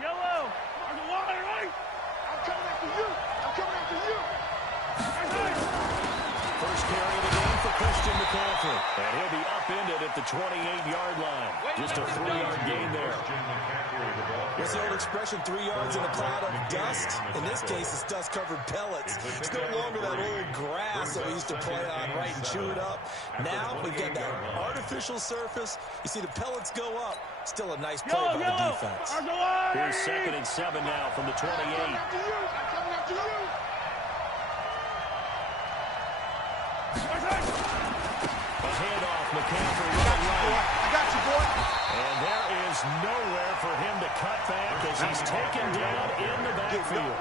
Yellow. On the line, right? I'm coming after you. I'm coming after you. First carry of the game for Christian McCaffrey. And he'll be upended at the 28-yard line. Just a 3-yard gain there. What's the old expression, 3 yards in a cloud of dust? In this case, it's dust-covered pellets. It's no longer that old grass that we used to play on, right, and chew it up. Now we've got that artificial surface. You see the pellets go up. Still a nice play by the defense. Here's 2nd and 7 now from the 28. I'm coming after you. A handoff, McCaffrey running right. I got you, boy. And there is nowhere for him to cut back as he's taken down in the backfield.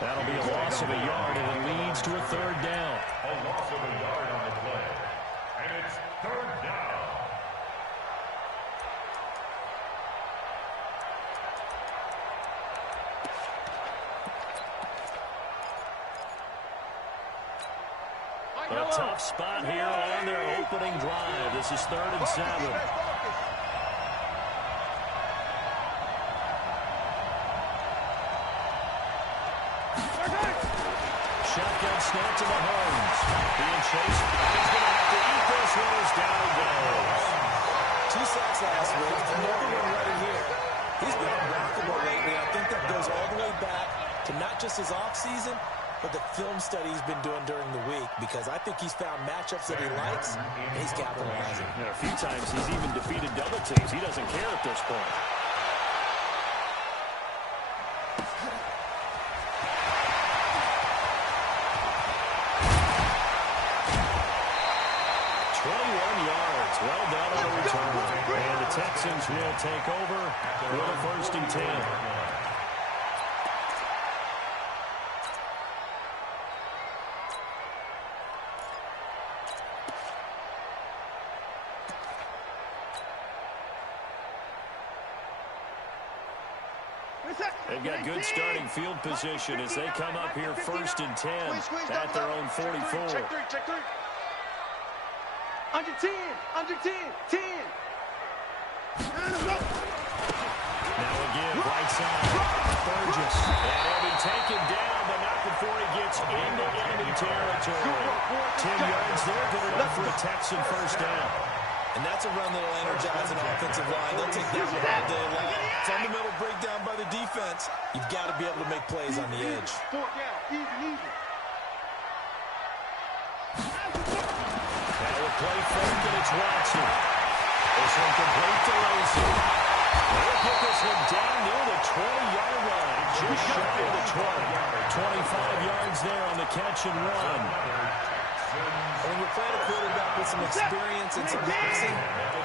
That'll be a loss of a yard, and it leads to a 3rd down. A loss of a yard on the play. And it's 3rd down. A tough spot here on their opening drive. This is 3rd and 7. Shotgun snap to Mahomes. Being chased. He's going to have to eat this one as down he goes. 2 sacks last week. Another one right here. He's been unblockable lately. I think that goes all the way back to not just his offseason, but the film study he's been doing during the week, because I think he's found matchups that he likes, and he's capitalizing. A few times he's even defeated double teams. He doesn't care at this point. Well done on the return. And the Texans will take over with a 1st and 10. They've got good starting field position as they come up here 1st and 10 at their own 44. Check three. Under 10. 10. Now again, right side. Burgess. And he'll be taken down, but not before he gets into enemy territory. 10 yards there, good enough for a Texan 1st down. And that's a run that'll energize an offensive line. They'll take that one all day long. Fundamental breakdown by the defense. You've got to be able to make plays on the edge. 4 down. Easy. That will play fake, and it's Watson. This one complete to Lacey. They'll get this one down near the 20-yard line. Just shy of the 20. 25 yards there on the catch and run. When you're playing a quarterback with some experience and some boxing,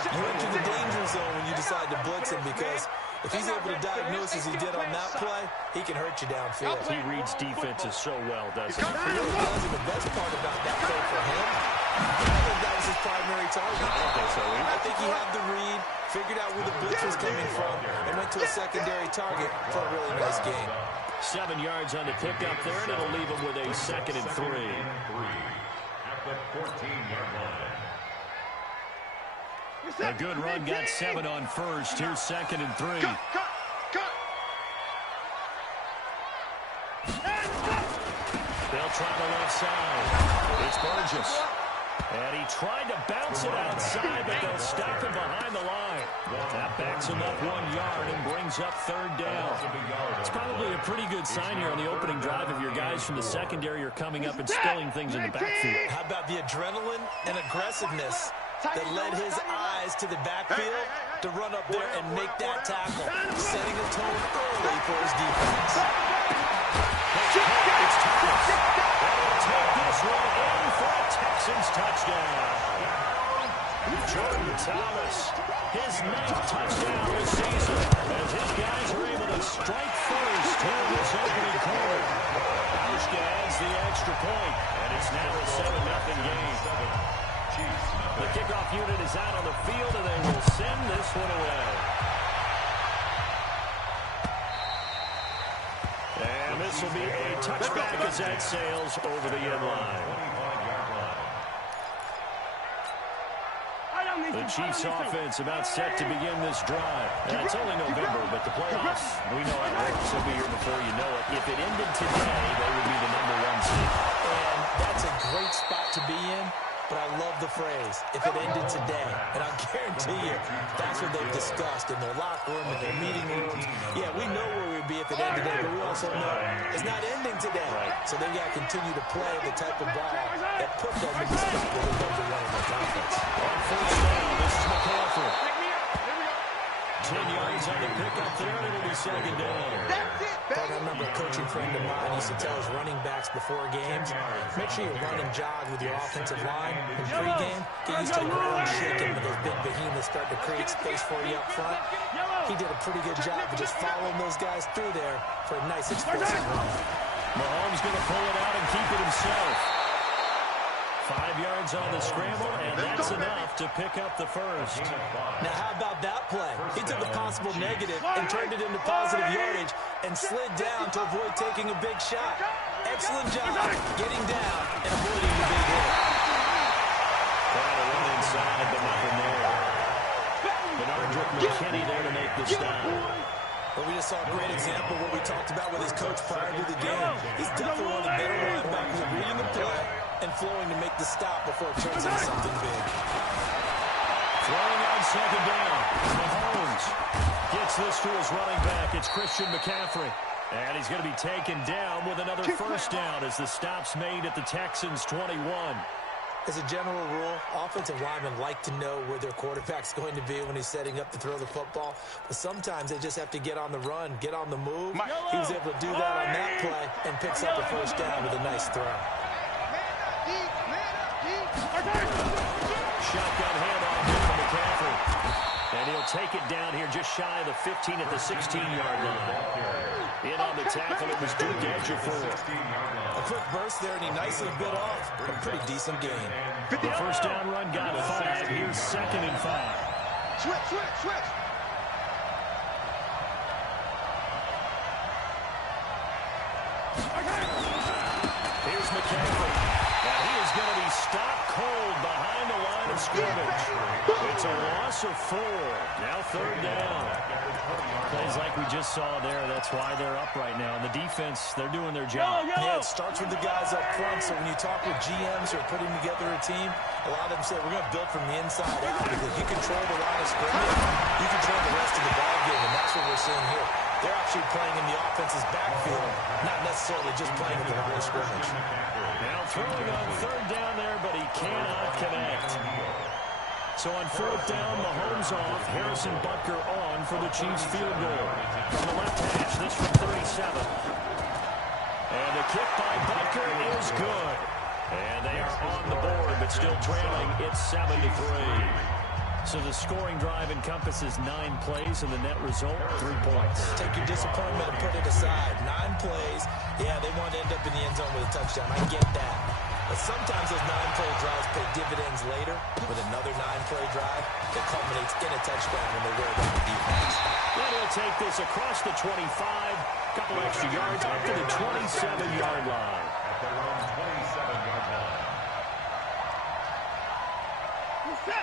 you enter the danger zone when you decide to blitz him, because if he's able to diagnose as he did on that play, he can hurt you downfield. He reads defenses so well, doesn't he? He really does, and the best part about that play for him, I don't think that was his primary target. I don't think so either. I think he had the read, figured out where the blitz was coming from, and went to a secondary target for a really nice game. 7 yards on the pickup there, and it'll leave him with a 2nd and 3. At the 14-yard line. A good run, got 7 on 1st. Here's 2nd and 3. Cut. They'll try the left side. It's Burgess. And he tried to bounce it outside, but they'll stop him behind the line. That backs him up 1 yard and brings up 3rd down. It's probably a pretty good sign here on the opening drive of your guys from the secondary are coming up and spilling things in the backfield. How about the adrenaline and aggressiveness that led his eyes to the backfield to run up there and make that tackle, setting a tone early for his defense. It's Thomas. They'll take this one in for a Texans touchdown. Jordan Thomas, his 9th touchdown this season, as his guys are able to strike first here in this opening quarter. Auschka adds the extra point, and it's now a 7-0 game. The kickoff unit is out on the field, and they will send this one away. And this will be a touchback as that sails over the end line. The Chiefs offense about set to begin this drive. And it's only November, but the playoffs, we know how it works. They'll be here before you know it. If it ended today, they would be the #1 seed. And that's a great spot to be in. But I love the phrase, if it ended today. And I guarantee you, that's what they've discussed in their locker room, in their meeting rooms. Yeah, we know where we'd be if it ended today, but we also know it's not ending today. Right. So they've got to continue to play the type of ball that put them in the spot where they're #1 in their conference. On first down, this is McCaffrey. 10 yards on the pickup there, and it'll be second down. I remember a coaching friend of mine used to tell his running backs before games, make sure you run and jog with your offensive line in pregame. Get used to the ground shaking when those big behemoths start to create space for you up front. He did a pretty good job of just following those guys through there for a nice explosive run. Mahomes going to pull it out and keep it himself. 5 yards on the scramble, and that's enough to pick up the first. Now, how about that play? He took a possible negative and turned it into positive yardage and slid down to avoid taking a big shot. Excellent job getting down and avoiding the big hit. Trying to run inside, but nothing there. Bernard McKinney there to make the stop. Well, we just saw a great example of what we talked about with his coach prior to the game. He's definitely one of the better linebackers at reading the play and flowing to make the stop before it turns into something big. Throwing on second down. Mahomes gets this to his running back. It's Christian McCaffrey. And he's going to be taken down with another first down as the stop's made at the Texans' 21. As a general rule, offensive linemen like to know where their quarterback's going to be when he's setting up to throw the football. But sometimes they just have to get on the run, get on the move. He was able to do that on that play and picks up a first down with a nice throw. Shotgun handoff to McCaffrey. And he'll take it down here just shy of the 15 at the 16-yard line. In on the tackle, it was Duke Ejiofor. A quick burst there, and he nicely bit off. A pretty decent game. The first down run got 5. Here's 2nd and 5. Switch. Here's McCaffrey. And he is going to be stopped cold behind the line of scrimmage. It's a loss of 4. Now 3rd down. Plays like we just saw there. That's why they're up right now. And the defense, they're doing their job. Yeah, it starts with the guys up front. So when you talk with GMs who are putting together a team, a lot of them say, we're going to build from the inside out. Because if you control the line of scrimmage, you control the rest of the ball game. And that's what we're seeing here. They're actually playing in the offense's backfield, not necessarily just playing at the line of scrimmage. Now throwing on 3rd down there, but he cannot connect. So on 4th down, Mahomes off, Harrison Butker on for the Chiefs field goal. From the left hash, this from 37. And the kick by Butker is good. And they are on the board, but still trailing. It's 7-3. So the scoring drive encompasses 9 plays, and the net result, 3 points. Take your disappointment and put it aside. 9 plays. Yeah, they want to end up in the end zone with a touchdown. I get that. But sometimes those 9-play drives pay dividends later with another 9-play drive that culminates in a touchdown when they wear down the defense. And he'll take this across the 25, couple extra yards up to the 27-yard line. At their own 27-yard line.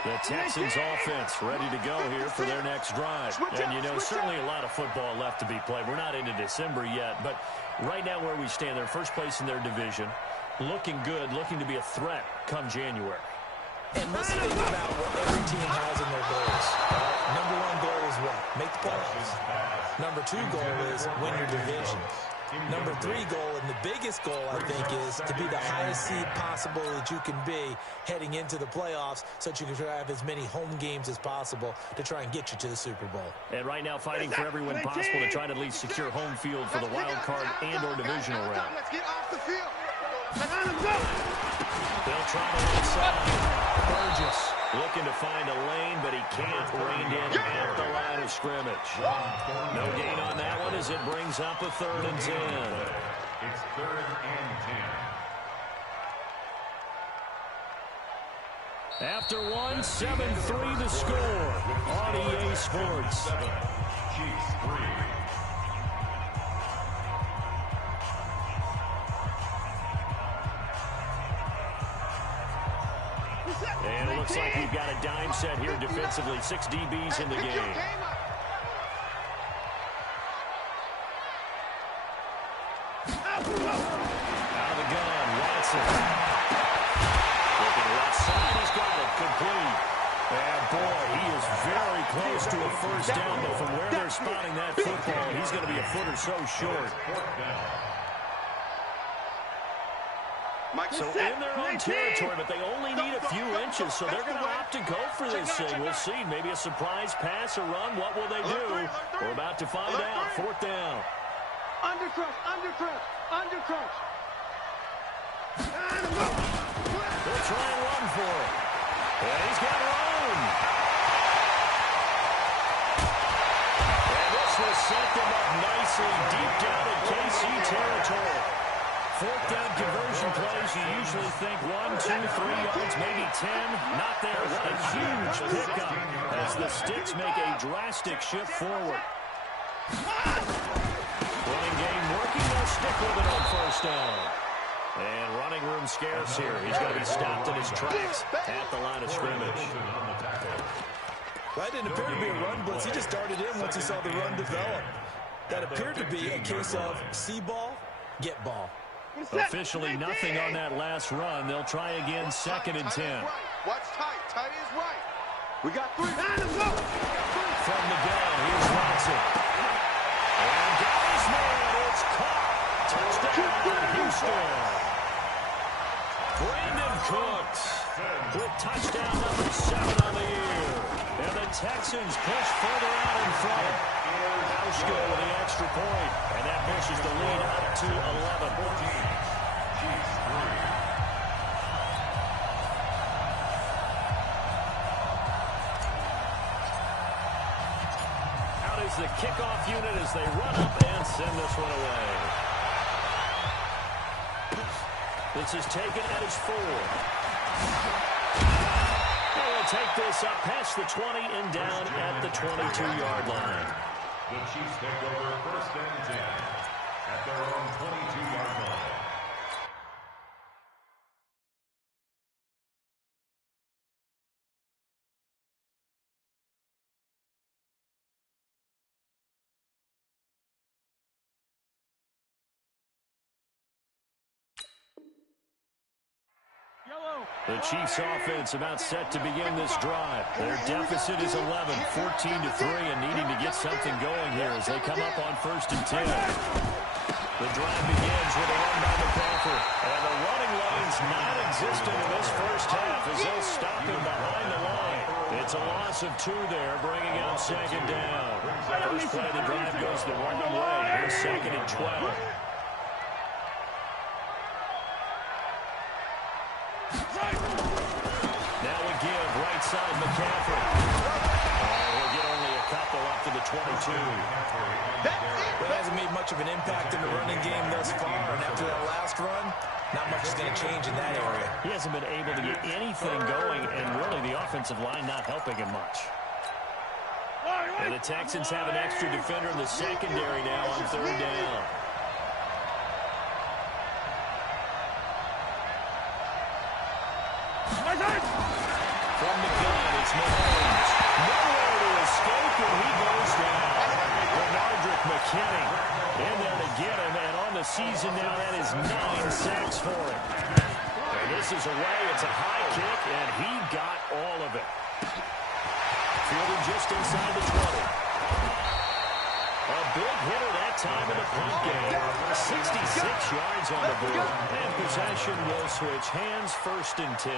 The Texans offense ready to go here for their next drive. And, you know, certainly a lot of football left to be played. We're not into December yet, but right now where we stand, they're first place in their division. Looking good, looking to be a threat come January. And let's think about what every team has in their goals. Number 1 goal is what? Make the playoffs. Number 2 goal is win your division. Number 3 goal, and the biggest goal, I think, is to be the highest seed possible that you can be heading into the playoffs so that you can have as many home games as possible to try and get you to the Super Bowl. And right now fighting for every win possible to try to at least secure home field for the wild card and or divisional round. Let's get off the field. They'll try to inside. Burgess looking to find a lane, but he can't rein in at the line of scrimmage. No gain on that one as it brings up a 3rd and 10. It's 3rd and 10. After 1, 7-3 the score on EA Sports. 7, Chiefs 3. And it looks like we've got a dime set here defensively. 6 DBs in the game. Out of the gun, Watson. Looking left side, he's got it complete. And boy, he is very close to a first down, but from where they're spotting that football, he's going to be a foot or so short. So in their own territory, but they only need a few inches, so they're going to opt to go for this thing. We'll see. Maybe a surprise pass or run. What will they do? We're about to find out. 4th down. Under crush, under crush, under crush. They'll try and run for it. And he's got room. And this will set them up nicely deep down in KC territory. 4th down conversion plays, you usually think 1, 2, 3 yards, maybe 10. Not there. What a huge pickup as the Sticks make a drastic shift forward. Running game working. They'll stick with it on 1st down. And running room scarce here. He's going to be stopped in his tracks at the line of scrimmage. That didn't appear to be a run blitz. He just darted in once he saw the run develop. That appeared to be a case of see ball, get ball. Officially nothing on that last run. They'll try again, 2nd and 10. Watch tight. Tight is right. We got 3. From the gun, here's Watson. And got his man. It's caught. Touchdown, Houston. Brandon Cooks with touchdown number 7 on the year. And the Texans push further out in front. Hauschka with the extra point. And that pushes the lead up to 11. Out is the kickoff unit as they run up and send this one away. This is taken at his 4. They will take this up past the 20 and down at the 22-yard line. The Chiefs take over 1st and 10 at their own 22-yard line. The Chiefs offense about set to begin this drive. Their deficit is 11, 14-3, and needing to get something going here as they come up on 1st and 10. The drive begins with a run by McCaffrey. And the running lane's non-existent in this first half as they'll stop him behind the line. It's a loss of 2 there, bringing up 2nd down. First play of the drive goes the wrong way. Here's 2nd and 12. Now we give right side McCaffrey. He'll get only a couple up to the 22. It hasn't made much of an impact in the running game thus far. And after that last run, not much is going to change in that area. He hasn't been able to get anything going, and really the offensive line not helping him much. And the Texans have an extra defender in the secondary now on 3rd down. From the gun, it's Mahomes. Nowhere to escape, and he goes down. Bernardrick McKinney in there to get him, and on the season now, that is 9 sacks for him. And this is away. It's a high kick, and he got all of it. Fielded just inside the 20. A big hitter that time in the punt game. 66 yards on the board. And possession will switch hands, 1st and 10.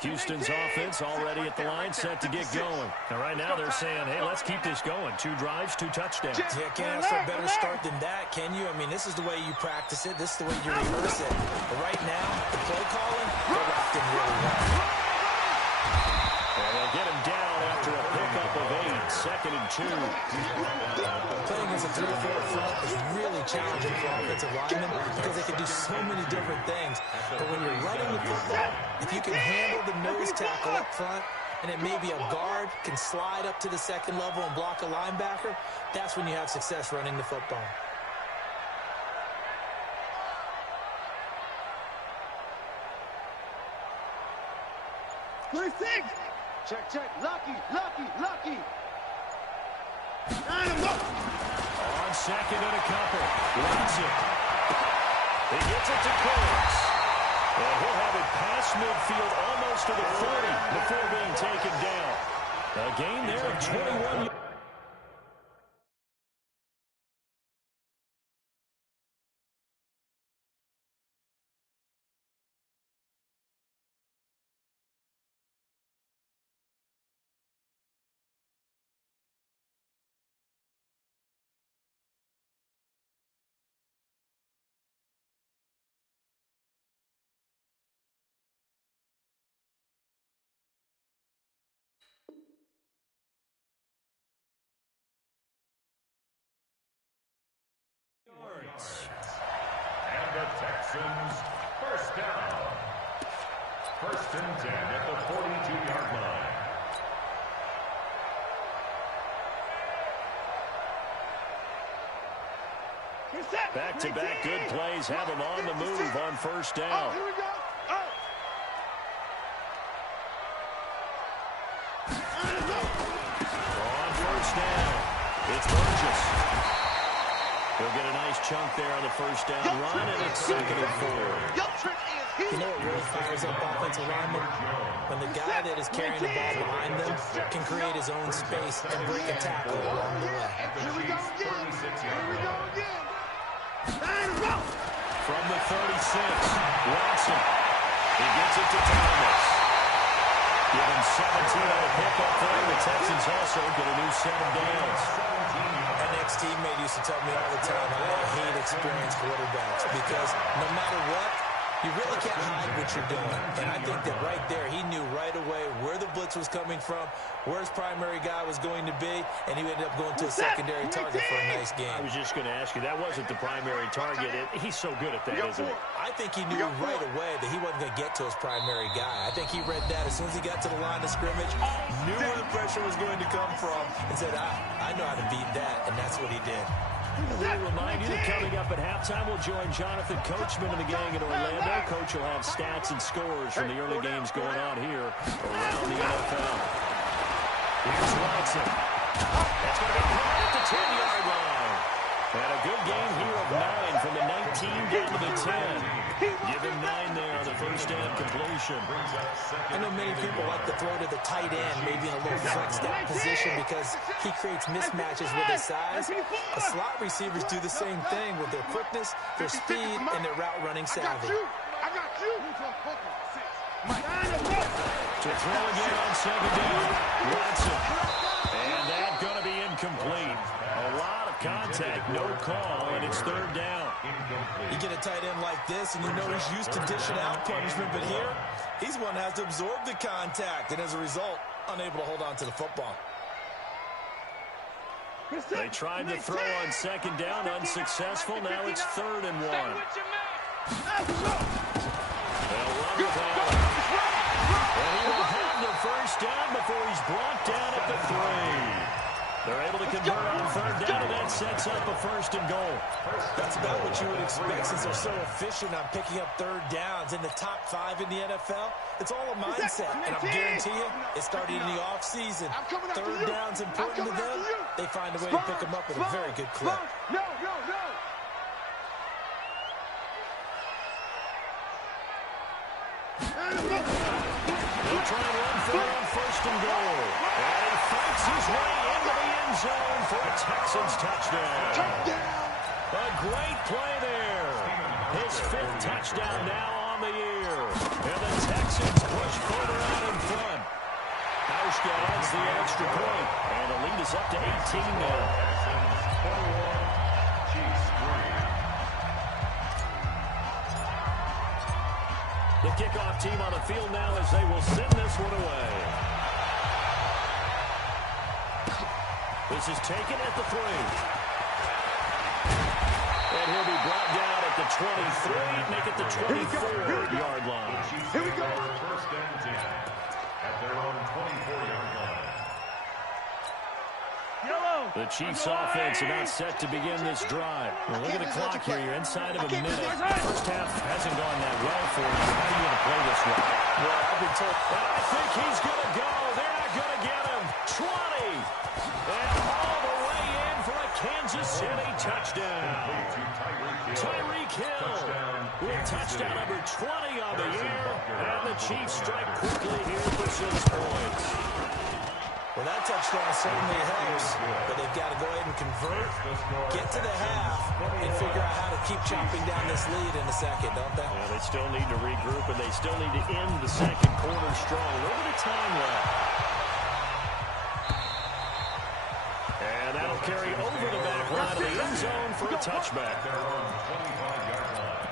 Houston's offense already at the line, set to get going. And right now they're saying, hey, let's keep this going. 2 drives, 2 touchdowns. Yeah, can't ask for a better start than that, can you? I mean, this is the way you practice it. This is the way you rehearse it. But right now, the play calling, they're locked in really well. And they'll get him down after a pickup of of 8, 2nd and 2. Playing against a 3-4 front is really challenging for offensive linemen because they can do so many different things. But when you're running the football, if you can handle the nose tackle up front, and it may be a guard can slide up to the second level and block a linebacker, that's when you have success running the football. Check, check. Lucky. On 2nd and a couple. Watson. He gets it to Cooks. And he'll have it past midfield almost to the 40 before being taken down. A gain there of 21 yards. And the Texans, first down. 1st and 10 at the 42-yard line. Back-to-back good plays have him on the move on 1st down. Here we go. On 1st down, it's Burgess. He'll get a nice chunk there on the 1st down run, and it's 2nd and 4. You know what really fires up offensive linemen? When the guy that is carrying the ball behind them can create his own space and break a tackle along the way. Here we go again. From the 36, Watson. He gets it to Thomas. Give him 17 on a pickup there. The Texans also get a new set of downs. An ex-teammate used to tell me all the time, I hate experienced quarterbacks because no matter what, you really can't hide what you're doing. And I think that right there, he knew right away where the blitz was coming from, where his primary guy was going to be, and he ended up going to a secondary target for a nice game. I was just going to ask you, that wasn't the primary target. He's so good at that, isn't he? I think he knew right away that he wasn't going to get to his primary guy. I think he read that as soon as he got to the line of scrimmage, knew where the pressure was going to come from, and said, I know how to beat that, and that's what he did. We'll remind you that coming up at halftime, we'll join Jonathan Coachman and the gang in Orlando. Coach will have stats and scores from the early games going on here around the NFL. Here's Watson. That's going to be caught at the 10-yard line. And a good game here of 9 from the 19 down to the 10. Give him 9 there on the 1st down completion. I know many people like to throw to the tight end, maybe in a little flexed out position because he creates mismatches with his size. The slot receivers do the same thing with their quickness, their speed, and their route running savvy. I got you. To throw again on 2nd down, Watson. And that's going to be incomplete. A lot of contact, no call, and it's 3rd down. You get a tight end like this, and you know he's used to dishing out punishment, but here, he's one that has to absorb the contact, and as a result, unable to hold on to the football. They tried to throw on 2nd down, unsuccessful. Now it's 3rd and 1. They'll run with Allen. And he will have the 1st down before he's brought down at the 3. They're able to convert on 3rd down, and that sets up a 1st and goal. That's about what you would expect since they're so efficient on picking up 3rd downs in the top 5 in the NFL. It's all a mindset, and I guarantee you, it started in the offseason. 3rd down's important to them. They find a way to pick them up with a very good clip. No. They'll try and run for it on 1st and goal. And he fights his way into the end zone for a Texans touchdown. A great play there. His 5th touchdown now on the year. And the Texans push further out in front. Hauschka adds the extra point. And the lead is up to 18 now. The kickoff team on the field now as they will send this one away. This is taken at the 3. And he'll be brought down at the 23, make it the 24-yard line. Here we go. First and 10 at their own 24-yard line. The Chiefs' offense about set to begin this drive. Well, look at the clock here. You're inside of a minute. First half hasn't gone that well for you. How are you going to play this one? Well, I've been told. And I think he's going to go. They're not going to get him. 20. And all the way in for a Kansas City touchdown. Tyreek Hill with touchdown number 20 on the year. And the Chiefs strike quickly here for 6 points. Well, that touchdown certainly helps, but they've got to go ahead and convert, get to the half, and figure out how to keep chopping down this lead in the second, don't they? Yeah, they still need to regroup, and they still need to end the second quarter strong. A little bit of time left. And that'll carry over the back line of the end zone for a touchback. Their own 25-yard line.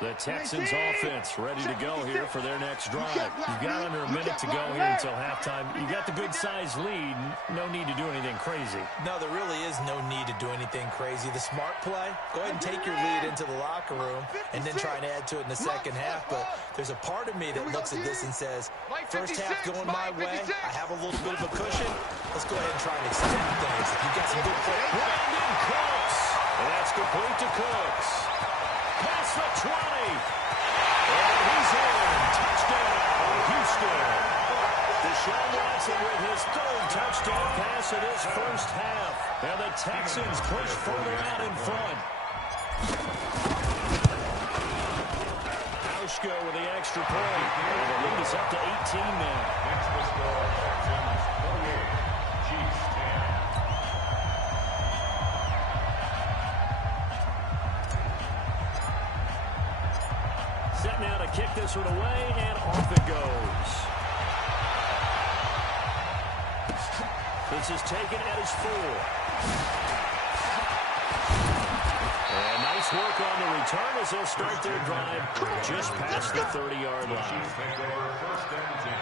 The Texans offense ready to go here for their next drive. You've got under a minute to go here until halftime. You got the good-sized lead. No need to do anything crazy. No, there really is no need to do anything crazy. The smart play, go ahead and take your lead into the locker room and then try and add to it in the second half. But there's a part of me that looks at this and says, first half going my way, I have a little bit of a cushion. Let's go ahead and try and extend things. If you've got some good play. Brandon Cooks. And that's complete to Cooks. Past the 20. And he's in. Touchdown, Houston. Deshaun Watson with his 3rd touchdown pass of this first half. And the Texans push further out in front. Auschko with the extra point. And the lead is up to 18 now. Next the score, Texans 48, Chiefs 10. Set now to kick this one away, and off it goes. This is taken at his 4. And nice work on the return as they'll start their drive just past the 30-yard line. Chiefs take over first and 10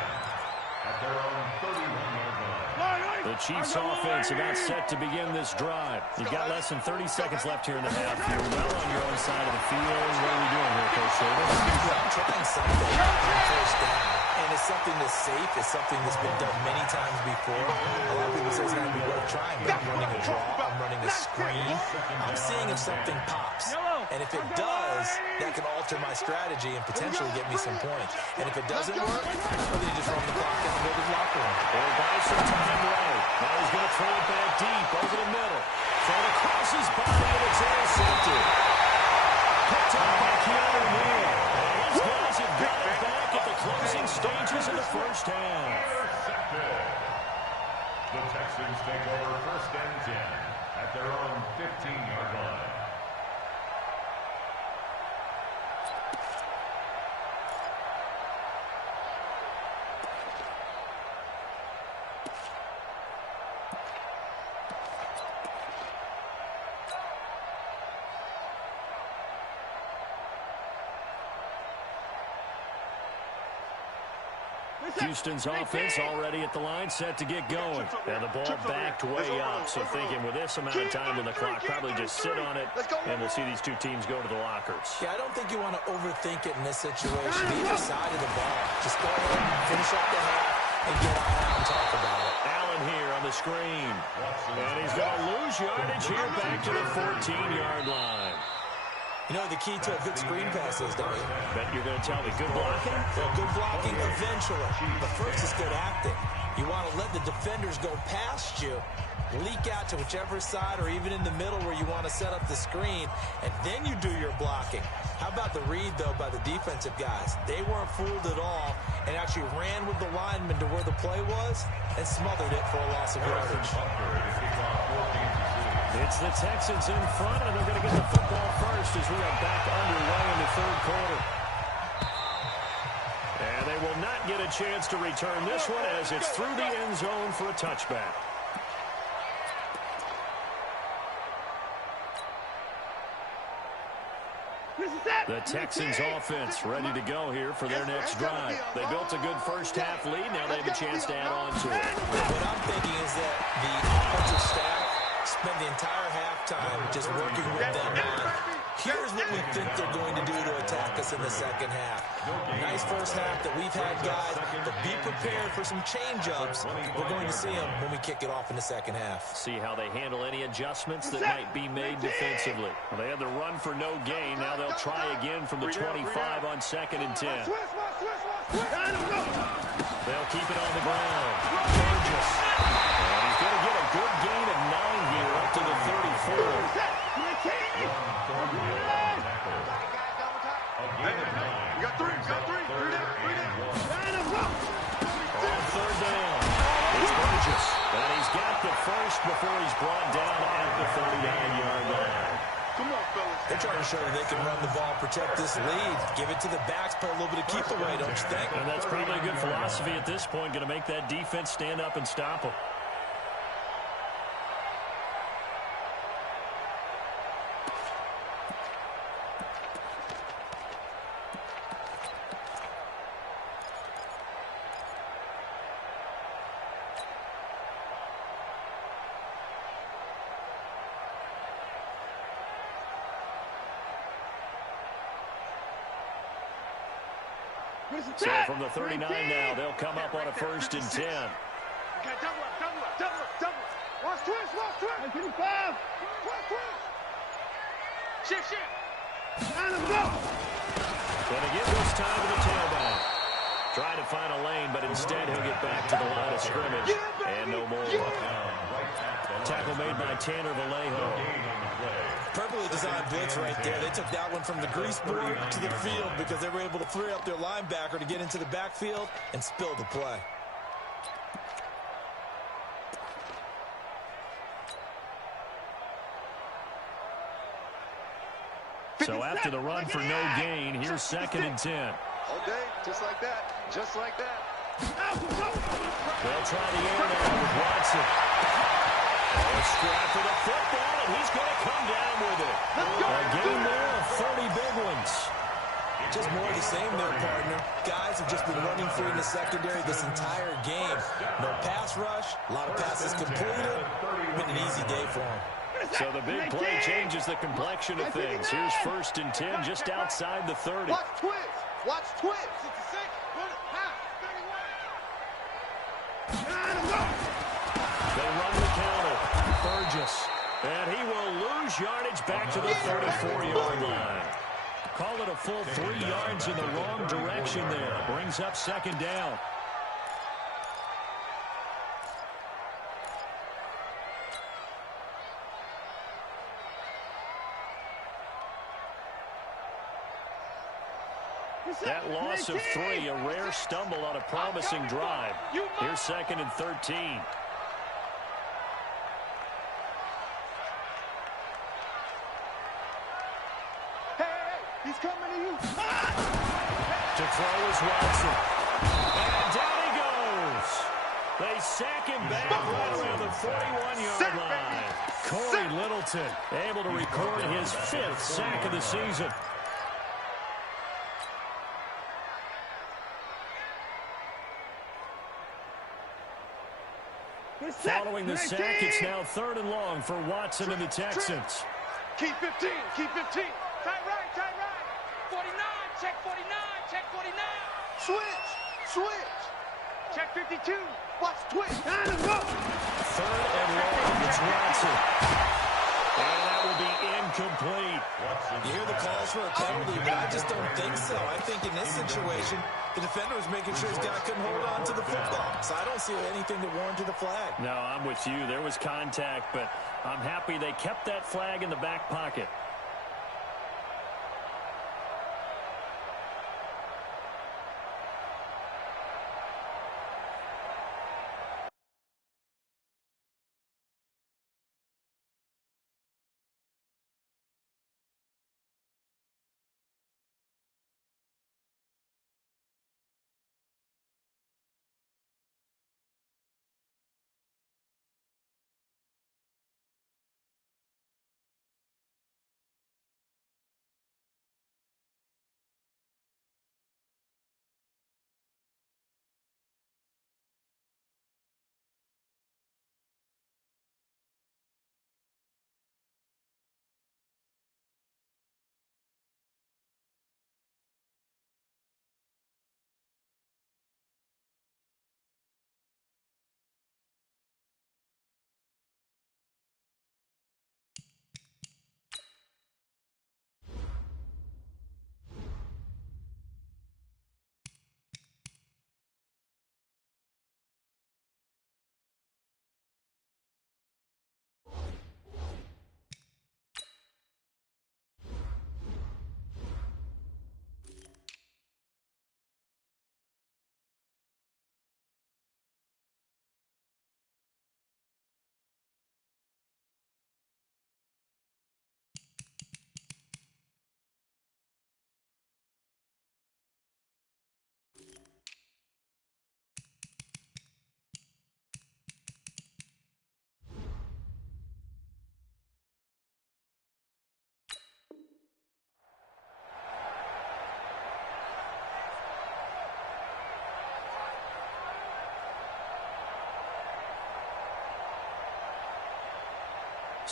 at their own 31-yard line. The Chiefs offense about set to begin this drive. You've got less than 30 seconds left here in the half. You're well on your own side of the field. What are we doing here, Coach Davis? I'm trying something on first down. And it's something that's safe. It's something that's been done many times before. A lot of people say it's not going to be worth trying, but I'm running a draw. I'm running a screen. I'm seeing if something pops. And if it does, that can alter my strategy and potentially get me some points. And if it doesn't work, well, then you just run the clock out and go to the locker room. Or buy some time right. Now he's going to throw it back deep over the middle. Throw across his body, and it's intercepted. Picked up by Keanu Neal. And his guys have got it back at the closing stages of the first half. Intercepted. The Texans take over first and 10 at their own 15-yard line. Houston's offense already at the line, set to get going. And the ball backed way up, so thinking with this amount of time on the clock, probably just sit on it, and we'll see these two teams go to the lockers. Yeah, I don't think you want to overthink it in this situation. Either side of the ball. Just go ahead, finish up the half, and get on out and talk about it. Allen here on the screen. And he's going to lose yardage here back to the 14-yard line. You know the key to a good screen pass is, don't you? Bet you're going to tell me good blocking? Well, good blocking eventually. But first it's good acting. You want to let the defenders go past you, leak out to whichever side or even in the middle where you want to set up the screen, and then you do your blocking. How about the read, though, by the defensive guys? They weren't fooled at all and actually ran with the lineman to where the play was and smothered it for a loss of yardage. It's the Texans in front, and they're going to get the football first as we are back underway in the third quarter. And they will not get a chance to return this one as it's through the end zone for a touchback. The Texans offense ready to go here for their next drive. They built a good first half lead. Now they have a chance to add on to it. What I'm thinking is that the offensive staff spent the entire halftime just working with them on, here's what we think they're going to do to attack us in the second half. Nice first half that we've had, guys, but be prepared for some change-ups. We're going to see them when we kick it off in the second half. See how they handle any adjustments that might be made defensively. Well, they had the run for no gain. Now they'll try again from the 25 on 2nd and 10. They'll keep it on the ground. Burgess. And he's going to get a good gain of 9 here up to the 34. You got three. Three down. On 3rd down, it's Burgess. And he's got the first before he's brought down at the 39-yard line. Come on, fellas. They're trying to show that they can run the ball, protect this lead, give it to the backs, play a little bit of keep away, don't you think? And that's probably a good philosophy at this point, going to make that defense stand up and stop them. So from the 39 now, they'll come up on a 1st and 10. Okay, double up. Watch twist. 55. Twist. Shift. And let's go. Going to give this time to the tailback. Trying to find a lane, but instead he'll get back to the line of scrimmage. And no more. Tackle made by Tanner Vallejo. Perfectly designed blitz right there. They took that one from the grease board to the field because they were able to free up their linebacker to get into the backfield and spill the play. So after the run for no gain, here's 2nd and 10. All day, just like that. They'll try the air now with Watson. A scrap for the football, and he's going to come down with it. A game there of 30 big ones. Just more of the same there, partner. Guys have just been running free in the secondary this entire game. No pass rush, a lot of passes completed. Been an easy day for them. So the big play changes the complexion of things. Here's 1st and 10 just outside the 30. Watch twist. 66. They run the counter. Burgess. And he will lose yardage back to the 34-yard line. Call it a full 3 yards in the wrong direction there. Brings up 2nd down. That loss of 3, a rare stumble on a promising drive. Here's 2nd and 13. Hey, he's coming to you. To throw is Watson. And down he goes. They sack him back right around the 41-yard line. Corey Littleton able to record his 5th sack of the season. Following the sack, it's now 3rd and long for Watson and the Texans. Keep 15. Tight right. 49. Check 49. Switch. Check 52. Watch twist. 3rd and long, it's Watson. And that will be incomplete. You hear the calls for a penalty, but I just don't think so. I think in this situation, the defender was making sure his guy couldn't hold on to the football. So I don't see anything that warranted the flag. No, I'm with you. There was contact, but I'm happy they kept that flag in the back pocket.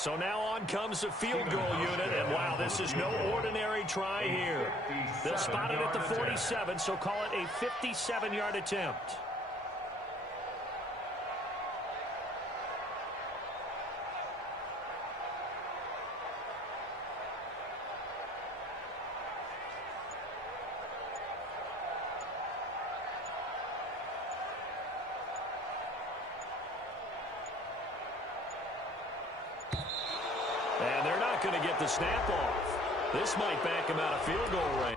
So now on comes the field goal unit, and wow, this is no ordinary try here. They'll spot it at the 47, so call it a 57-yard attempt. And they're not going to get the snap off. This might back him out of field goal range.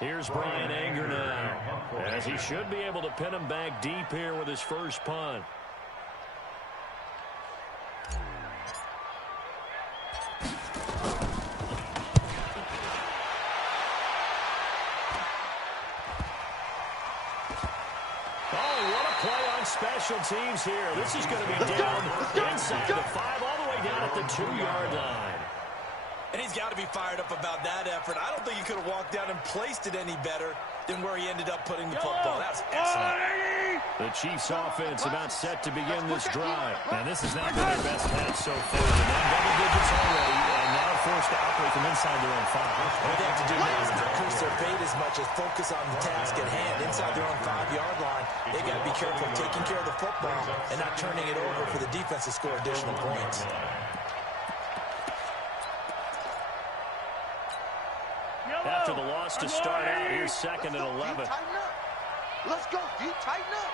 Here's Brian Anger now, as he should be able to pin him back deep here with his first punt. Special teams here. This is going to be down inside the 5, all the way down at the 2-yard line. And he's got to be fired up about that effort. I don't think he could have walked down and placed it any better than where he ended up putting the football. That's excellent. The Chiefs offense about set to begin this drive. And this has not been their best half so far. They're double digits already, and now forced to operate from inside their own 5. What they have to do now is not increase their fate as much as focus on the task at hand. Inside their own 5-yard line, they got to be careful of taking care of the football and not turning it over for the defense to score additional points. After the loss to start out, here's 2nd and 11. Let's go, D. Tighten up.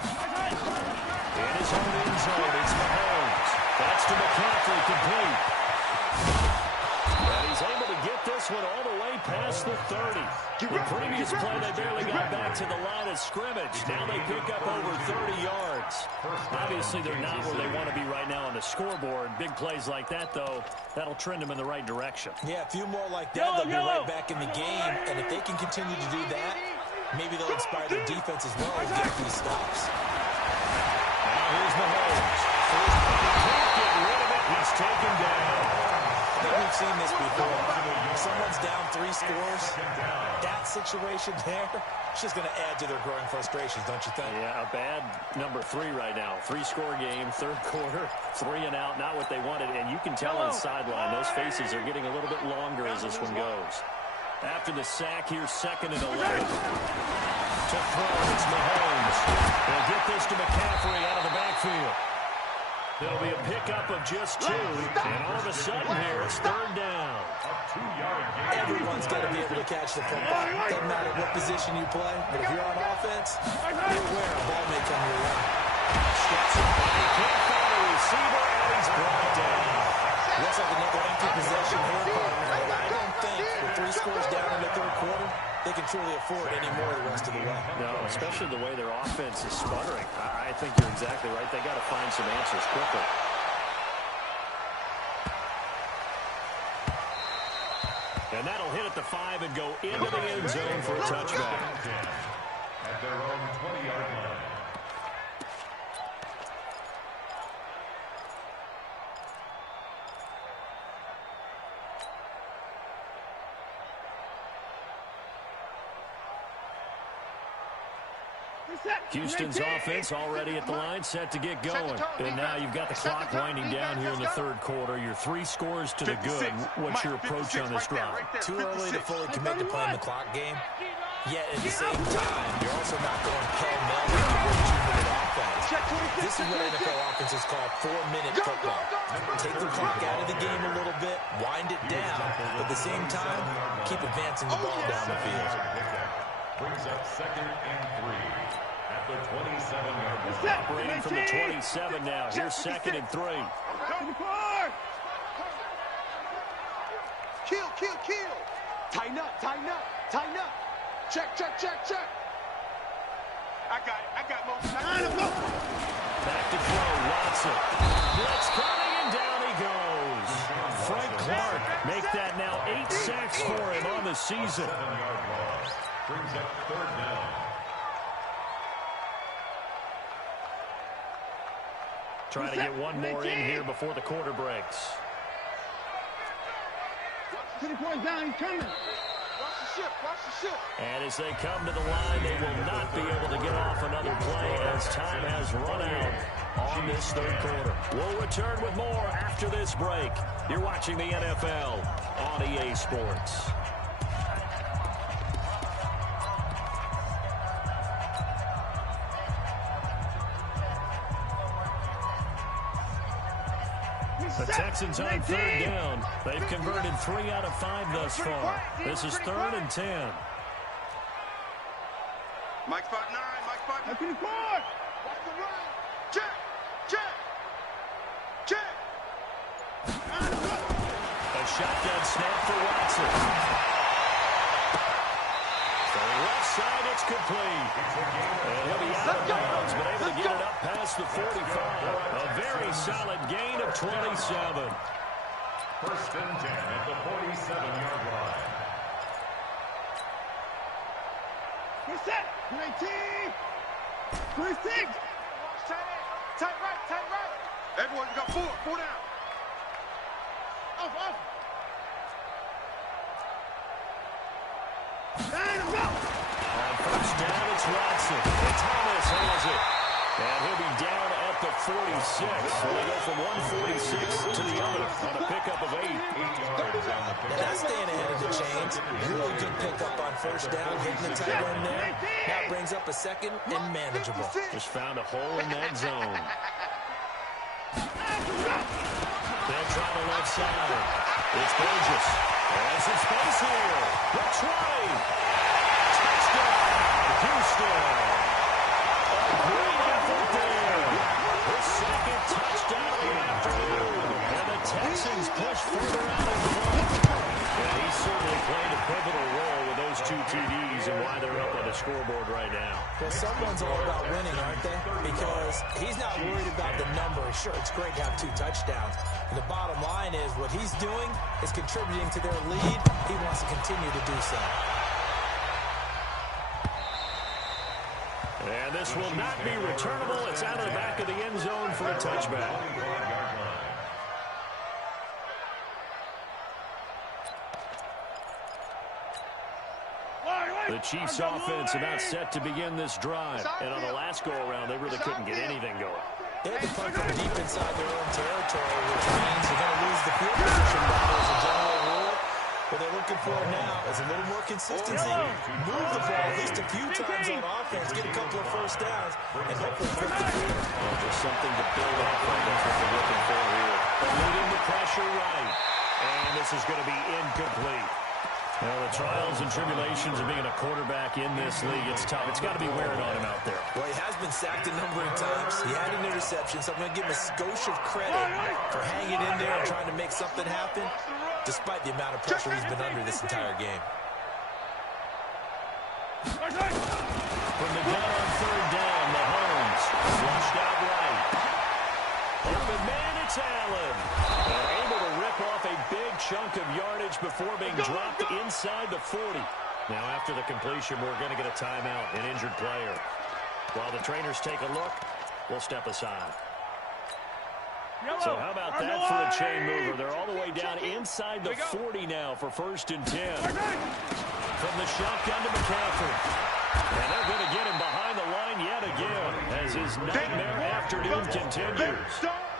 In his own end zone, it's Mahomes. That's to McCaffrey, complete. And he's able to get this one all the way past the 30. The previous play, they barely got back to the line of scrimmage. Now they pick up over 30 yards. Obviously, they're not where they want to be right now on the scoreboard. Big plays like that, though, that'll trend them in the right direction. Yeah, a few more like that, they'll be right back in the game. And if they can continue to do that, maybe they'll inspire their defense as well and get these stops. Now here's Mahomes. Can't get rid of it. He's taken down. I think we've seen this before. If someone's down 3 scores, that situation there, it's just going to add to their growing frustrations, don't you think? Yeah, a bad number 3 right now. 3-score game, 3rd quarter, 3 and out, not what they wanted. And you can tell on the sideline, those faces are getting a little bit longer as this one goes. After the sack, here's 2nd and 11. To throw, it's Mahomes. They'll get this to McCaffrey out of the backfield. There'll be a pickup of just 2, and all of a sudden here, it's 3rd down. Everyone's got to be able to catch the football. Doesn't matter what position you play, but if you're on offense, you're aware a ball may come your way. Steps up, he can't find a receiver, and he's brought down. Looks like another empty possession here, partner. And I don't think with 3 scores down in the 3rd quarter, they can truly afford any more the rest of the way. No, especially the way their offense is sputtering. I think you're exactly right. They got to find some answers quickly. And that'll hit at the 5 and go into the end zone for a touchback. At their own 20-yard line. Houston's offense already at the line, set to get going. And now you've got the clock winding down here in the 3rd quarter. You're 3 scores to the good. What's your approach on this drive? Too early to fully commit to playing the clock game. Yet at the same time, you're also not going pell-mell with your 2-minute offense. This is what NFL offenses call 4-minute football. Take the clock out of the game a little bit, wind it down, but at the same time, keep advancing the ball down the field. Brings up 2nd and 3 at the 27-yard line. Operating from the 27 now. Here's 2nd and 3. Kill, kill, kill. Tighten up, tighten up, tighten up. Check, check, check, check. I got most. Back to throw, Watson. Blitz coming, and down he goes. Frank Clark make that now 8 sacks for him on the season. 7-yard loss. Brings up 3rd down. Trying to get one more in here before the quarter breaks. 20 points down, he's coming. Watch the ship, watch the ship. And as they come to the line, they will not be able to get off another play as time has run out on this 3rd quarter. We'll return with more after this break. You're watching the NFL on EA Sports. The Texans on 3rd down. They've converted 3 out of 5 thus far. This is 3rd and 10. Mike spot 9, Mike spot 9. Watch the run. Check, check, check. A shotgun snap for Watson. From the left side, it's complete. And he'll be out of bounds, but able to get it up past the 45. A very solid gain of 27. 1st and 10 at the 47-yard line. We're set. 19. 26. Tight right. Everyone, you got 4 down. Off. On 1st down, it's Watson. And Thomas has it. And he'll be down at the 46. So they go from 146 to the other on a pickup of 8. 8 yards on the And that's staying ahead of the chains. Really good pickup on 1st down, hitting the tight end there. Now brings up a 2nd and manageable. Just found a hole in that zone. They'll try the left side. It's Burgess. There's some space here. Looks right. Touchdown, Houston. A great effort there. His 2nd touchdown of the afternoon. And the Texans push further out in front. And he certainly played a pivotal role with those 2 TDs and why they're up on the scoreboard right now. Well, someone's all about winning, aren't they? Because he's not worried about the number. Sure, it's great to have 2 touchdowns. And the bottom line is what he's doing is contributing to their lead. He wants to continue to do so. And this will not be returnable. It's out of the back of the end zone for a touchback. The Chiefs offense about set to begin this drive. And on the last go-around, they really couldn't get anything going. They had to punt from deep inside their own territory, which means you're going to lose the field position battle as a general rule. What they're looking for now is a little more consistency. Move the ball at least a few times on offense, get a couple of 1st downs, and hopefully flip the field. Well, just something to build off of. That's what they're looking for here. Eluding the pressure right. And this is going to be incomplete. Well, the trials and tribulations of being a quarterback in this league, it's tough. It's got to be wearing on him out there. Well, he has been sacked a number of times. He had an interception, so I'm going to give him a skosh of credit for hanging in there and trying to make something happen, despite the amount of pressure he's been under this entire game. From the gun on 3rd down, Mahomes flushed out right. Open man, it's Allen. Able to rip off a big chunk of yardage before being dropped inside the 40. Now, after the completion, we're going to get a timeout, an injured player. While the trainers take a look, we'll step aside. So how about that for a chain mover? They're all the way down inside the 40 now for 1st and 10. From the shotgun to McCaffrey. And they're going to get him behind the line yet again as his nightmare afternoon continues.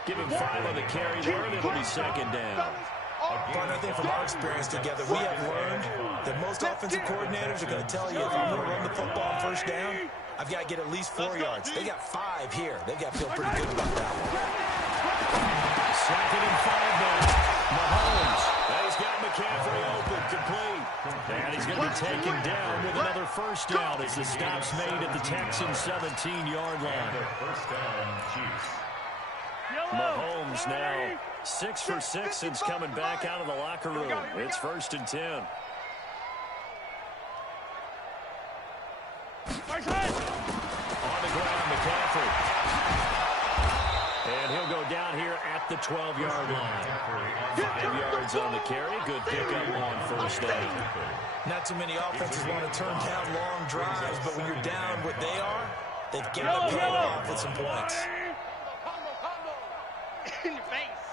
Give him 5 on the carry there, and it'll be 2nd down. But I think from our experience together, we have learned that most offensive coordinators are going to tell you if I'm going to run the football on 1st down, I've got to get at least 4 yards. They got 5 here. They've got to feel pretty good about that one. 2nd and 5 now. Mahomes. He's got McCaffrey open, complete. And he's going to be taken down with another 1st down as the stop's made at the Texans' 17-yard line. 1st down, Chiefs. Mahomes now 6 for 6 since coming back out of the locker room. It's 1st and 10. On the ground, McCaffrey. And he'll go down out here at the 12-yard line. 5 yards on the carry. Good pickup on first down. Not too many offenses want to turn down long drives, but when you're down what they are, they've got to pay it off with some points. In your face.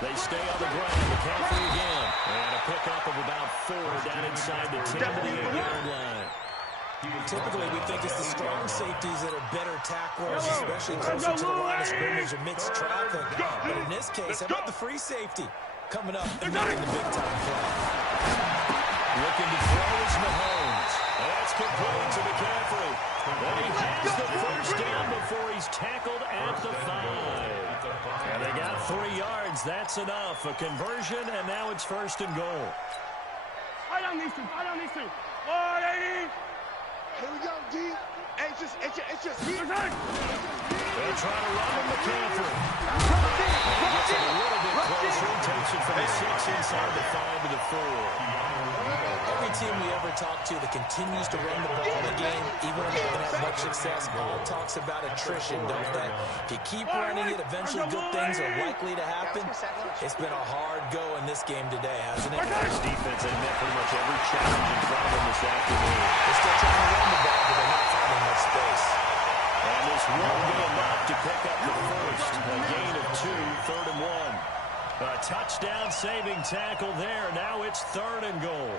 They stay on the ground. McCaffrey again. And a pickup of about 4 down inside the 10 to the 8-yard line. Typically, we think it's the strong safeties that are better tacklers, especially closer to the line of scrimmage amidst traffic. But in this case, how about the free safety coming up and making the big-time play? Looking to throw is Mahomes. And that's complete to McCaffrey. And he has the first down before he's tackled at the 5. And they got 3 yards. That's enough. A conversion, and now it's first and goal. I don't need to. 180. Here we go, D. Hey, it's just here. They'll try to run with McCaffrey. He gets it a little bit closer. Takes it from the 6 inside the 5 to the 4. Every team we ever talk to that continues to run the ball in the game, even when they haven't had much success, all talks about attrition, don't they? If you keep running it, eventually good things are likely to happen. It's been a hard go in this game today, hasn't it? This defense has met pretty much every challenge in front of them this afternoon. They're still trying to run the ball, but they're not finding much space. And this won't be enough to pick up the first. A gain of 2, 3rd and 1. A touchdown saving tackle there. Now it's 3rd and goal.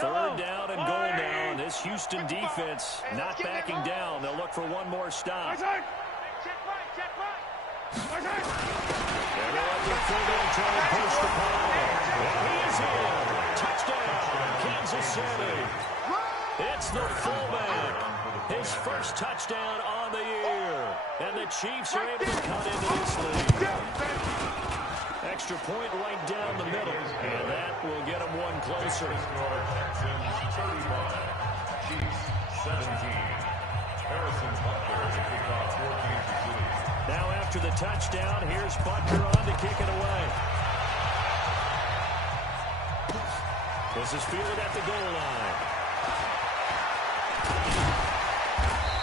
Third down and goal now. This Houston defense not backing down. They'll look for one more stop. Check right. And they're looking for the trying to push the ball. And he is in. Touchdown, Kansas City. It's the fullback. His first touchdown on the year. And the Chiefs are able to cut into this lead. Extra point right down the middle. And that will get them one closer. Texans 35, Chiefs 17. Harrison Butker to kick off for Kansas City. Now after the touchdown, here's Butker on to kick it away. This is fielded at the goal line.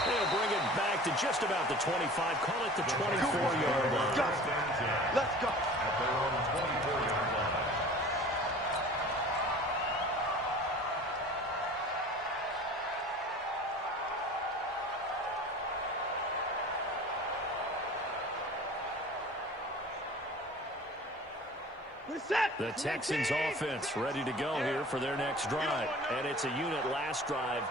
They'll bring it back to just about the 25. Call it the 24-yard line. Let's go. At their own 24-yard line. The Texans offense ready to go here for their next drive. And it's a unit last drive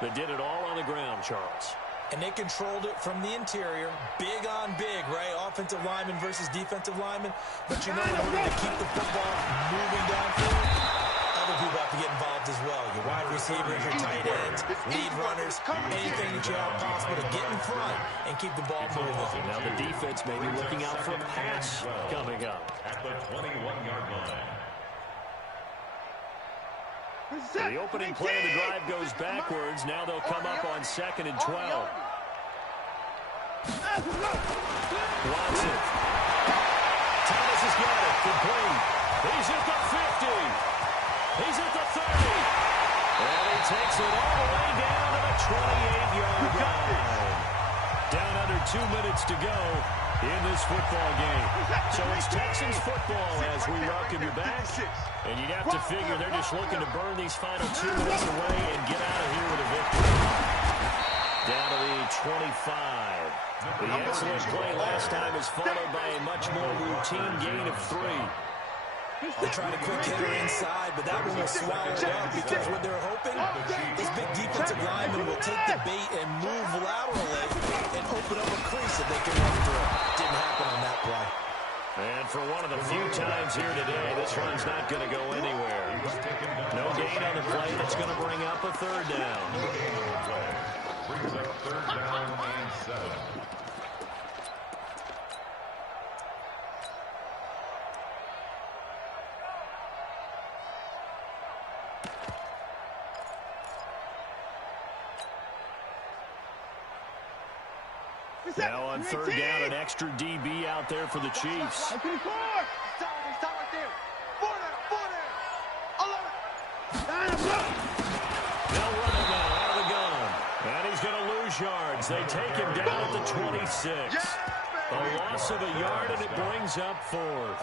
that did it all on the ground, Charles. And they controlled it from the interior. Big on big, right? Offensive lineman versus defensive lineman. But you know, in order to keep the football moving downfield, other people have to get involved as well. Your wide receivers, your tight ends, lead runners, anything that you have possible to get in front and keep the ball moving. Now the defense may be looking out for a pass coming up. At the 21-yard line. The opening play of the drive goes backwards. Now they'll come up on 2nd and 12. Watson. Thomas has got it. Complete. He's at the 50. He's at the 30. And he takes it all the way down to the 28-yard line. Down under 2 minutes to go in this football game. So it's Texans football as we welcome you back. And you'd have to figure they're just looking to burn these final 2 minutes away and get out of here with a victory. Down to the 25. The excellent play last time is followed by a much more routine gain of 3. They tried a quick hitter inside, but that one was swallowed up because what they're hoping, this big defensive lineman will take the bait and move laterally and open up a crease if they can run through. Didn't happen on that play. And for one of the few times here today, this run's not going to go anywhere. No gain on the play. That's going to bring up a 3rd down. Brings up 3rd down and 7. Now on third down, an extra DB out there for the Chiefs. Stop right there. 4 down. 11. They'll run it now out of the gun. And he's going to lose yards. They take him down at the 26. A loss of a yard, and it brings up fourth.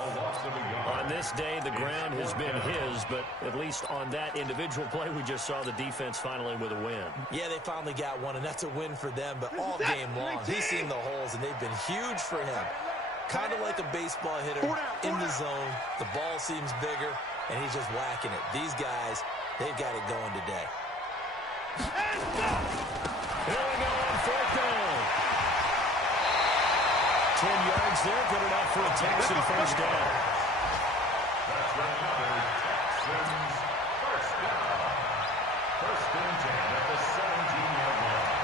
On this day, the ground has been his, but at least on that individual play, we just saw the defense finally with a win. Yeah, they finally got one, and that's a win for them, but all game long, he's seen the holes, and they've been huge for him. Kind of like a baseball hitter in the zone. The ball seems bigger, and he's just whacking it. These guys, they've got it going today. Here we go on fourth down. 10 yards there, good enough for a Texan first down. That's another Texans first down. First and 10 at the 17-yard line.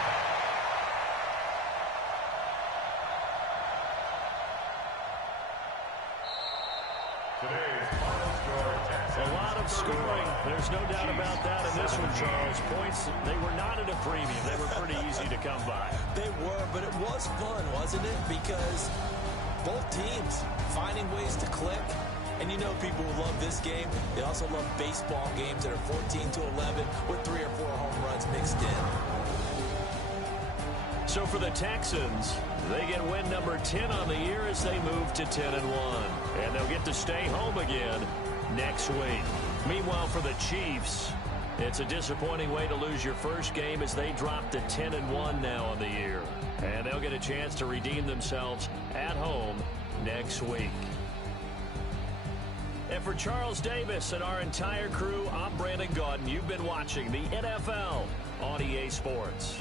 Today's final score, Texans. A lot of scoring. There's no doubt about that in this one, Charles. Points, they were not at a premium. They were pretty easy to come by. They were, but it was fun, wasn't it? Because both teams finding ways to click. And you know people who love this game, they also love baseball games that are 14-11 with 3 or 4 home runs mixed in. So for the Texans, they get win number 10 on the year as they move to 10-1. And they'll get to stay home again next week. Meanwhile, for the Chiefs, it's a disappointing way to lose your first game as they drop to 10-1 now on the year. And they'll get a chance to redeem themselves at home next week. And for Charles Davis and our entire crew, I'm Brandon Gaudin. You've been watching the NFL on EA Sports.